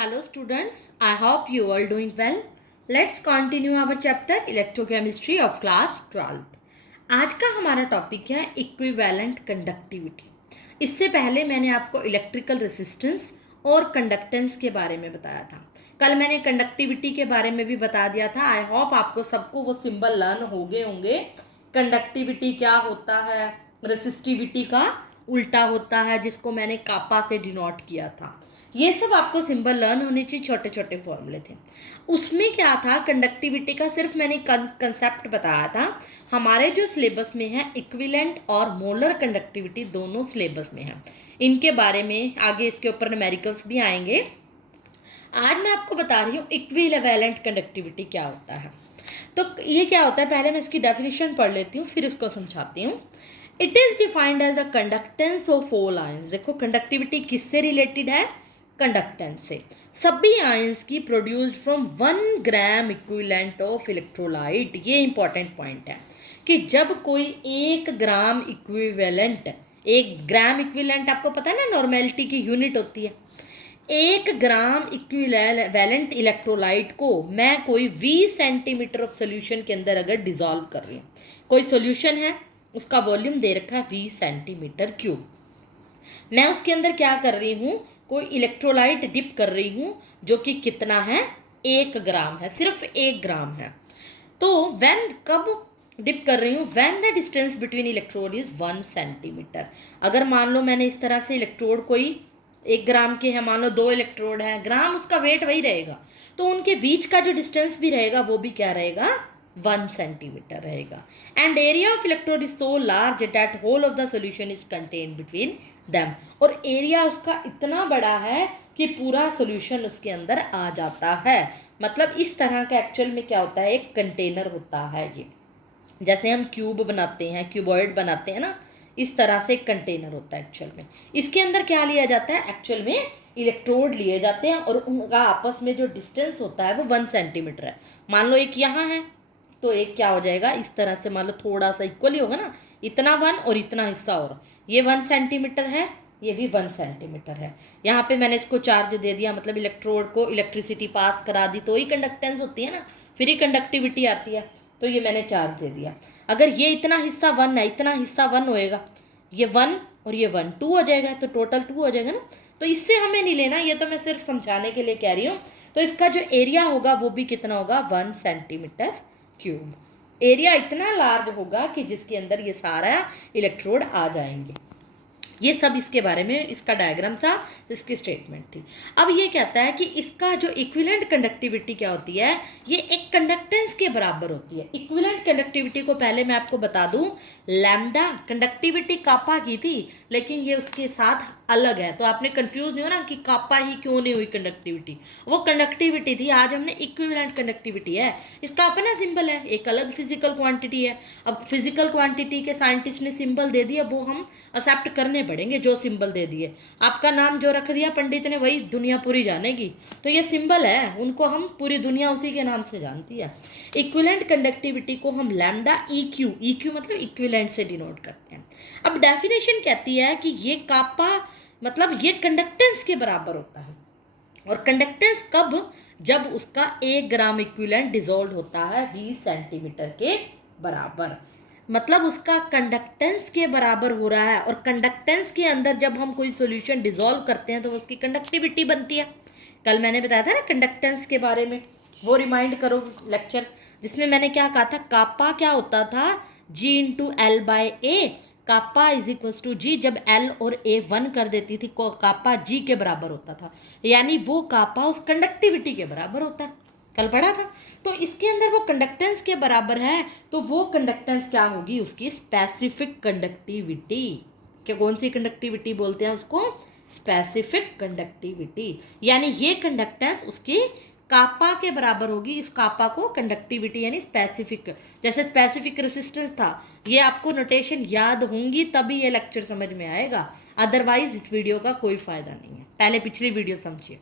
Hello students, I hope you all doing well. Let's continue our chapter Electrochemistry of class 12th. आज का हमारा topic है equivalent conductivity. इससे पहले मैंने आपको इलेक्ट्रिकल रेसिस्टेंस और कंडक्टेंस के बारे में बताया था। कल मैंने कंडक्टिविटी के बारे में भी बता दिया था। आई होप आपको सबको वो सिंबल लर्न हो गए होंगे। कंडक्टिविटी क्या होता है, रेसिस्टिविटी का उल्टा होता है, जिसको मैंने कापा से डिनोट किया था। ये सब आपको सिंबल लर्न होने चाहिए, छोटे छोटे फॉर्मूले थे। उसमें क्या था, कंडक्टिविटी का सिर्फ मैंने कंसेप्ट बताया था। हमारे जो सिलेबस में है इक्विवेलेंट और मोलर कंडक्टिविटी दोनों सिलेबस में है। इनके बारे में आगे इसके ऊपर न्यूमेरिकल्स भी आएंगे। आज मैं आपको बता रही हूँ इक्विवेलेंट कंडक्टिविटी क्या होता है। तो ये क्या होता है, पहले मैं इसकी डेफिनेशन पढ़ लेती हूँ, फिर इसको समझाती हूँ। It is defined as the conductance of all ions. देखो कंडक्टिविटी किससे रिलेटेड है, कंडक्टेंस से। सभी आयंस की produced from 1 gram equivalent of electrolyte. ये इंपॉर्टेंट पॉइंट है कि जब कोई 1 ग्राम इक्विवेलेंट, 1 ग्राम इक्विवेलेंट आपको पता है ना, नॉर्मेलिटी की यूनिट होती है। 1 ग्राम इक्विवेलेंट इलेक्ट्रोलाइट को मैं कोई 20 सेंटीमीटर ऑफ सोल्यूशन के अंदर अगर डिजॉल्व कर रही हूँ, कोई सोल्यूशन है, उसका वॉल्यूम दे रखा है 20 सेंटीमीटर क्यूब। मैं उसके अंदर क्या कर रही हूँ, कोई इलेक्ट्रोलाइट डिप कर रही हूँ, जो कि कितना है, 1 ग्राम है, सिर्फ 1 ग्राम है। तो व्हेन, कब डिप कर रही हूँ, when the distance between electrode is 1 centimetre. अगर मान लो मैंने इस तरह से इलेक्ट्रोड कोई 1 ग्राम के हैं, मान लो 2 इलेक्ट्रोड हैं, ग्राम उसका वेट वही रहेगा, तो उनके बीच का जो डिस्टेंस भी रहेगा वो भी क्या रहेगा, 1 सेंटीमीटर रहेगा। And area of electrode is so large that whole of the solution is contained between them. और एरिया उसका इतना बड़ा है कि पूरा सोल्यूशन उसके अंदर आ जाता है। मतलब इस तरह का एक्चुअल में क्या होता है, एक कंटेनर होता है। ये जैसे हम क्यूब बनाते हैं, क्यूबॉइड बनाते हैं ना, इस तरह से एक कंटेनर होता है एक्चुअल में। इसके अंदर क्या लिया जाता है, एक्चुअल में इलेक्ट्रोड लिए जाते हैं, और उनका आपस में जो डिस्टेंस होता है वो 1 सेंटीमीटर है। मान लो एक यहाँ है, तो एक क्या हो जाएगा, इस तरह से मान लो थोड़ा सा इक्वल ही होगा ना, इतना 1 और इतना हिस्सा और, ये 1 सेंटीमीटर है, ये भी 1 सेंटीमीटर है। यहाँ पे मैंने इसको चार्ज दे दिया, मतलब इलेक्ट्रोड को इलेक्ट्रिसिटी पास करा दी, तो ही कंडक्टेंस होती है ना, फिर ही कंडक्टिविटी आती है। तो ये मैंने चार्ज दे दिया। अगर ये इतना हिस्सा 1 है, इतना हिस्सा 1 होएगा, ये 1 और ये 1 2 हो जाएगा, तो टोटल 2 हो जाएगा ना। तो इससे हमें नहीं लेना, ये तो मैं सिर्फ समझाने के लिए कह रही हूँ। तो इसका जो एरिया होगा वो भी कितना होगा, 1 सेंटीमीटर क्यूब। एरिया इतना लार्ज होगा कि जिसके अंदर ये सारा इलेक्ट्रोड आ जाएंगे। ये सब इसके बारे में, इसका डायग्राम था, इसकी स्टेटमेंट थी। अब ये कहता है कि इसका जो इक्विवेलेंट कंडक्टिविटी क्या होती है, ये एक कंडक्टेंस के बराबर होती है। इक्विवेलेंट कंडक्टिविटी को पहले मैं आपको बता दूं, लैम्डा कंडक्टिविटी कापा की थी, लेकिन ये उसके साथ अलग है। तो आपने कंफ्यूज नहीं हो ना कि कापा ही क्यों नहीं हुई कंडक्टिविटी, वो कंडक्टिविटी थी। आज हमने इक्विवेलेंट कंडक्टिविटी है, इसका अपना सिंबल है, एक अलग फिजिकल क्वांटिटी है। अब फिजिकल क्वांटिटी के साइंटिस्ट ने सिंबल दे दिया, वो हम एक्सेप्ट करने पड़ेंगे, जो सिंबल दे दिए। आपका नाम जो रख दिया पंडित ने, वही दुनिया पूरी जानेगी। तो ये सिंबल है, उनको हम, पूरी दुनिया उसी के नाम से जानती है। इक्विवेलेंट कंडक्टिविटी को हम लैम्डा EQ, EQ मतलब इक्विवेलेंट से डिनोट करते हैं। अब डेफिनेशन कहती है कि ये कापा मतलब ये कंडक्टेंस के बराबर होता है। और कंडक्टेंस कब, जब उसका 1 ग्राम इक्विवेलेंट डिसॉल्व होता है 20 सेंटीमीटर के बराबर, मतलब उसका कंडक्टेंस के बराबर हो रहा है। और कंडक्टेंस के अंदर जब हम कोई सॉल्यूशन डिसॉल्व करते हैं तो उसकी कंडक्टिविटी बनती है। कल मैंने बताया था ना कंडक्टेंस के बारे में, वो रिमाइंड करो लेक्चर, जिसमें मैंने क्या कहा था, कापा क्या होता था, G/L/A। Kappa is equal to G, जब L और A 1 कर देती थी, कापा G के बराबर होता था, यानी वो कापा उस कंडक्टिविटी के बराबर होता है। कल पढ़ा था। तो इसके अंदर वो कंडक्टेंस के बराबर है, तो वो कंडक्टेंस क्या होगी, उसकी स्पेसिफिक कंडक्टिविटी। क्या, कौन सी कंडक्टिविटी बोलते हैं उसको, स्पेसिफिक कंडक्टिविटी। यानी ये कंडक्टेंस उसकी कापा के बराबर होगी। इस कापा को कंडक्टिविटी यानी स्पेसिफिक, जैसे स्पेसिफिक रेसिस्टेंस था, ये आपको नोटेशन याद होंगी तभी ये लेक्चर समझ में आएगा, अदरवाइज इस वीडियो का कोई फायदा नहीं है। पहले पिछली वीडियो समझिए।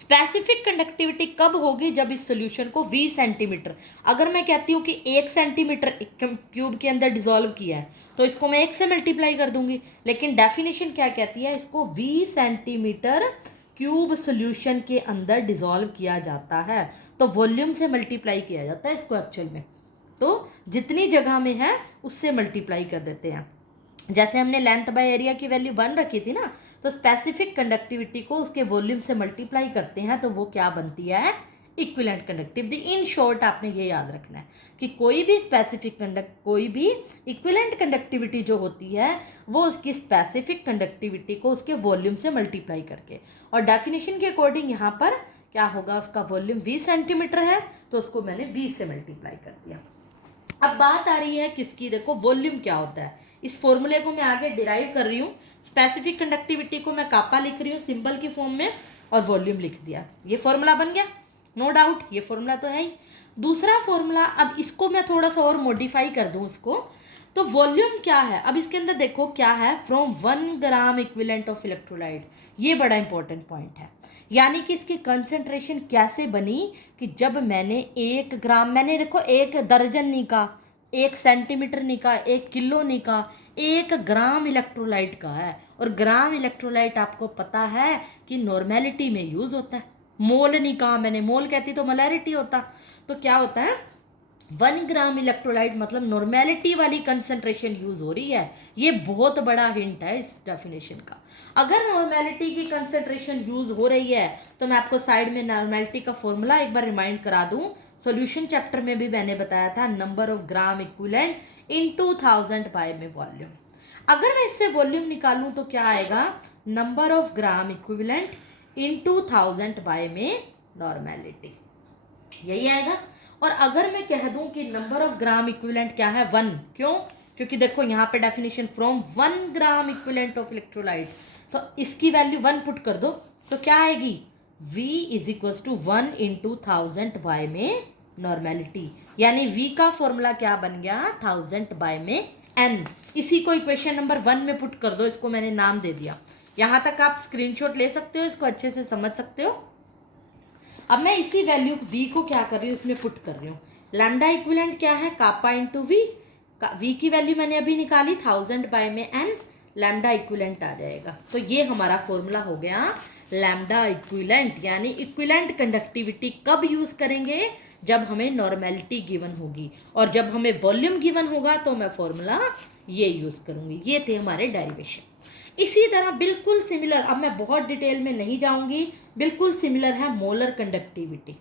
स्पेसिफिक कंडक्टिविटी कब होगी, जब इस सोल्यूशन को 20 सेंटीमीटर, अगर मैं कहती हूँ कि 1 सेंटीमीटर क्यूब के अंदर डिसॉल्व किया है, तो इसको मैं 1 से मल्टीप्लाई कर दूंगी। लेकिन डेफिनेशन क्या कहती है, इसको 20 सेंटीमीटर क्यूब सॉल्यूशन के अंदर डिसॉल्व किया जाता है, तो वॉल्यूम से मल्टीप्लाई किया जाता है इसको एक्चुअल में। तो जितनी जगह में है उससे मल्टीप्लाई कर देते हैं। जैसे हमने लेंथ बाय एरिया की वैल्यू 1 रखी थी ना, तो स्पेसिफिक कंडक्टिविटी को उसके वॉल्यूम से मल्टीप्लाई करते हैं तो वो क्या बनती है, इक्विवेलेंट कंडक्टिविटी। इन शॉर्ट आपने ये याद रखना है कि कोई भी इक्विवेलेंट कंडक्टिविटी जो होती है वो उसकी स्पेसिफिक कंडक्टिविटी को उसके वॉल्यूम से मल्टीप्लाई करके, और डेफिनेशन के अकॉर्डिंग यहाँ पर क्या होगा, उसका वॉल्यूम 20 सेंटीमीटर है तो उसको मैंने 20 से मल्टीप्लाई कर दिया। अब बात आ रही है किसकी, देखो वॉल्यूम क्या होता है। इस फॉर्मूले को मैं आगे डिराइव कर रही हूँ। स्पेसिफिक कंडक्टिविटी को मैं कापा लिख रही हूँ सिंबल की फॉर्म में, और वॉल्यूम लिख दिया। ये फॉर्मूला बन गया, नो डाउट ये फॉर्मूला तो है ही। दूसरा फॉर्मूला, अब इसको मैं थोड़ा सा और मॉडिफाई कर दूँ इसको, तो वॉल्यूम क्या है, अब इसके अंदर देखो क्या है, from 1 gram equivalent of electrolyte. ये बड़ा इंपॉर्टेंट पॉइंट है, यानी कि इसकी कंसंट्रेशन कैसे बनी कि जब मैंने 1 ग्राम, मैंने देखो 1 दर्जन निका, 1 सेंटीमीटर निका, 1 किलो निका, 1 ग्राम इलेक्ट्रोलाइट का है। और ग्राम इलेक्ट्रोलाइट आपको पता है कि नॉर्मेलिटी में यूज होता है। मोल नहीं कहा मैंने, मोल कहती तो मोलैरिटी होता। तो क्या होता है, 1 ग्राम इलेक्ट्रोलाइट मतलब नॉर्मेलिटी वाली कंसंट्रेशन यूज हो रही है। ये बहुत बड़ा हिंट है इस डेफिनेशन का। अगर नॉर्मेलिटी की कंसंट्रेशन यूज हो रही है तो मैं आपको साइड में नॉर्मेलिटी का फॉर्मूला एक बार रिमाइंड करा दूं। सॉल्यूशन चैप्टर में भी मैंने बताया था, number of gram equivalent into 1000 by में वॉल्यूम। अगर मैं इससे वॉल्यूम निकालूं तो क्या आएगा, number of gram equivalent into 1000 by में नॉर्मेलिटी, यही आएगा। और अगर मैं कह दूं कि नंबर ऑफ ग्राम इक्विवेलेंट क्या है, 1, क्यों, क्योंकि देखो यहाँ पे definition from 1 gram equivalent of electrolyte, तो इसकी वैल्यू 1 पुट कर दो तो क्या आएगी, V is equal to 1 into 1000 by में नॉर्मेलिटी, यानी V का फॉर्मूला क्या बन गया, 1000 बाय में N। इसी को इक्वेशन नंबर 1 में पुट कर दो, इसको मैंने नाम दे दिया। यहाँ तक आप स्क्रीनशॉट ले सकते हो, इसको अच्छे से समझ सकते हो। अब मैं इसी वैल्यू V को क्या कर रही हूँ, इसमें पुट कर रही हूँ। लैम्डा इक्विवेलेंट क्या है, कापा इंटू V। V की वैल्यू मैंने अभी निकाली 1000 बाय में N, लैम्डा इक्विवेलेंट आ जाएगा। तो ये हमारा फॉर्मूला हो गया लैम्डा इक्विवेलेंट। यानी इक्विवेलेंट कंडक्टिविटी कब यूज करेंगे, जब हमें नॉर्मेलिटी गिवन होगी, और जब हमें वॉल्यूम गिवन होगा तो मैं फॉर्मूला ये यूज करूंगी। ये थे हमारे डेरिवेशन। इसी तरह बिल्कुल सिमिलर, अब मैं बहुत डिटेल में नहीं जाऊंगी, बिल्कुल सिमिलर है मोलर कंडक्टिविटी।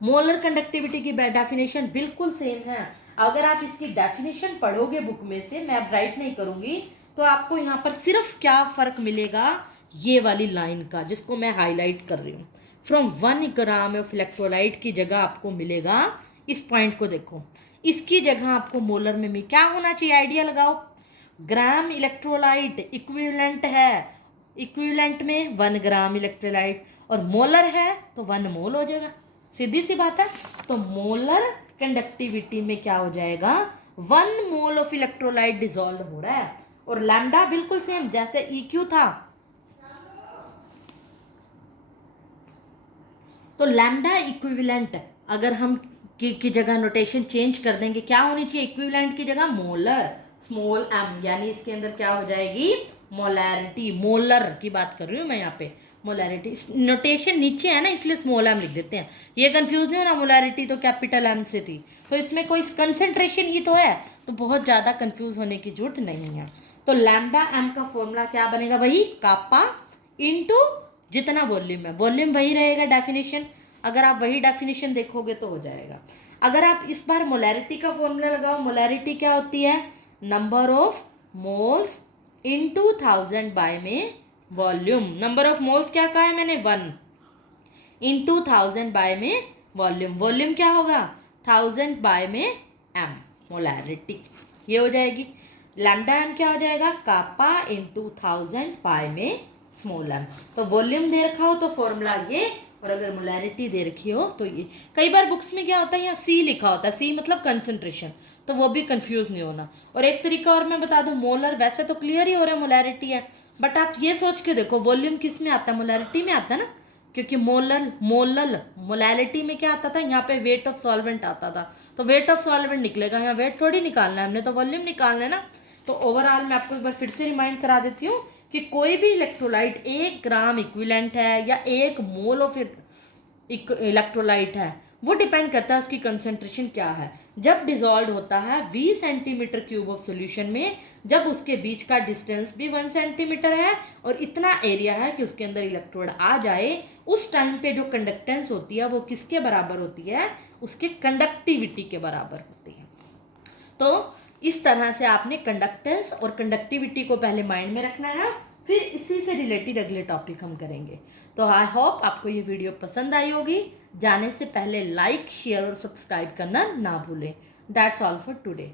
मोलर कंडक्टिविटी की डेफिनेशन बिल्कुल सेम है। अगर आप इसकी डेफिनेशन पढ़ोगे बुक में से, मैं अब राइट नहीं करूंगी, तो आपको यहाँ पर सिर्फ क्या फर्क मिलेगा, ये वाली लाइन का, जिसको मैं हाईलाइट कर रही हूँ। फ्रॉम 1 ग्राम ऑफ इलेक्ट्रोलाइट की जगह आपको मिलेगा, इस पॉइंट को देखो, इसकी जगह आपको मोलर में क्या होना चाहिए, आइडिया लगाओ। ग्राम इलेक्ट्रोलाइट इक्विवेलेंट है, इक्विवेलेंट में 1 ग्राम इलेक्ट्रोलाइट, और मोलर है तो 1 मोल हो जाएगा, सीधी सी बात है। तो मोलर कंडक्टिविटी में क्या हो जाएगा, 1 मोल ऑफ इलेक्ट्रोलाइट डिसॉल्व हो रहा है। और लैम्डा बिल्कुल सेम जैसे EQ था, तो लैम्डा इक्विवेलेंट अगर हम की जगह नोटेशन चेंज कर देंगे, क्या होनी चाहिए, इक्विवेलेंट की जगह मोलर, स्मॉल m, यानी इसके अंदर क्या हो जाएगी, मोलैरिटी। मोलर की बात कर रही हूँ मैं यहाँ पे, मोलैरिटी। नोटेशन नीचे है ना, इसलिए स्मॉल m लिख देते हैं। ये कंफ्यूज नहीं होना, मोलैरिटी तो कैपिटल M से थी, तो इसमें कोई कंसंट्रेशन ही तो है, तो बहुत ज़्यादा कंफ्यूज होने की जरूरत नहीं है। तो लैम्डा m का फॉर्मूला क्या बनेगा, वही कापा इंटू जितना वॉल्यूम है, वॉल्यूम वही रहेगा डेफिनेशन। अगर आप वही डेफिनेशन देखोगे तो हो जाएगा। अगर आप इस बार मोलैरिटी का फॉर्मूला लगाओ, मोलैरिटी क्या होती है, number of moles into 1000 by में वॉल्यूम। नंबर ऑफ मोल्स क्या कहा है मैंने, 1 इनटू 1000 बाय में वॉल्यूम। वॉल्यूम क्या होगा, 1000 बाय में m, मोलैरिटी, ये हो जाएगी। लैम्डा m क्या हो जाएगा, कापा इंटू 1000 बाय में स्मॉल m। तो वॉल्यूम दे रखा हो तो फॉर्मूला ये, और अगर मोलैरिटी दे रखी हो तो ये। कई बार बुक्स में क्या होता है, यहाँ C लिखा होता है, C मतलब कंसंट्रेशन, तो वो भी कंफ्यूज नहीं होना। और एक तरीका और मैं बता दूं, मोलर वैसे तो क्लियर ही हो रहा है मोलैरिटी है, बट आप ये सोच के देखो वॉल्यूम किस में आता है, मोलैरिटी में आता है ना, क्योंकि मोलैरिटी में क्या आता था, यहाँ पे वेट ऑफ सॉल्वेंट आता था, तो वेट ऑफ सॉल्वेंट निकलेगा, यहाँ वेट थोड़ी निकालना है हमने, तो वॉल्यूम निकालना है ना। तो ओवरऑल मैं आपको एक बार फिर से रिमाइंड करा देती हूँ कि कोई भी इलेक्ट्रोलाइट 1 ग्राम इक्विवेलेंट है या 1 मोल ऑफ इलेक्ट्रोलाइट है, वो डिपेंड करता है उसकी कंसंट्रेशन क्या है। जब डिजॉल्व होता है 20 सेंटीमीटर क्यूब ऑफ सोल्यूशन में, जब उसके बीच का डिस्टेंस भी 1 सेंटीमीटर है और इतना एरिया है कि उसके अंदर इलेक्ट्रोड आ जाए, उस टाइम पे जो कंडक्टेंस होती है वो किसके बराबर होती है? उसके कंडक्टिविटी के बराबर होती है। तो इस तरह से आपने कंडक्टेंस और कंडक्टिविटी को पहले माइंड में रखना है, फिर इसी से रिलेटेड अगले टॉपिक हम करेंगे। तो आई होप आपको ये वीडियो पसंद आई होगी। जाने से पहले लाइक, शेयर और सब्सक्राइब करना ना भूलें। That's all for today.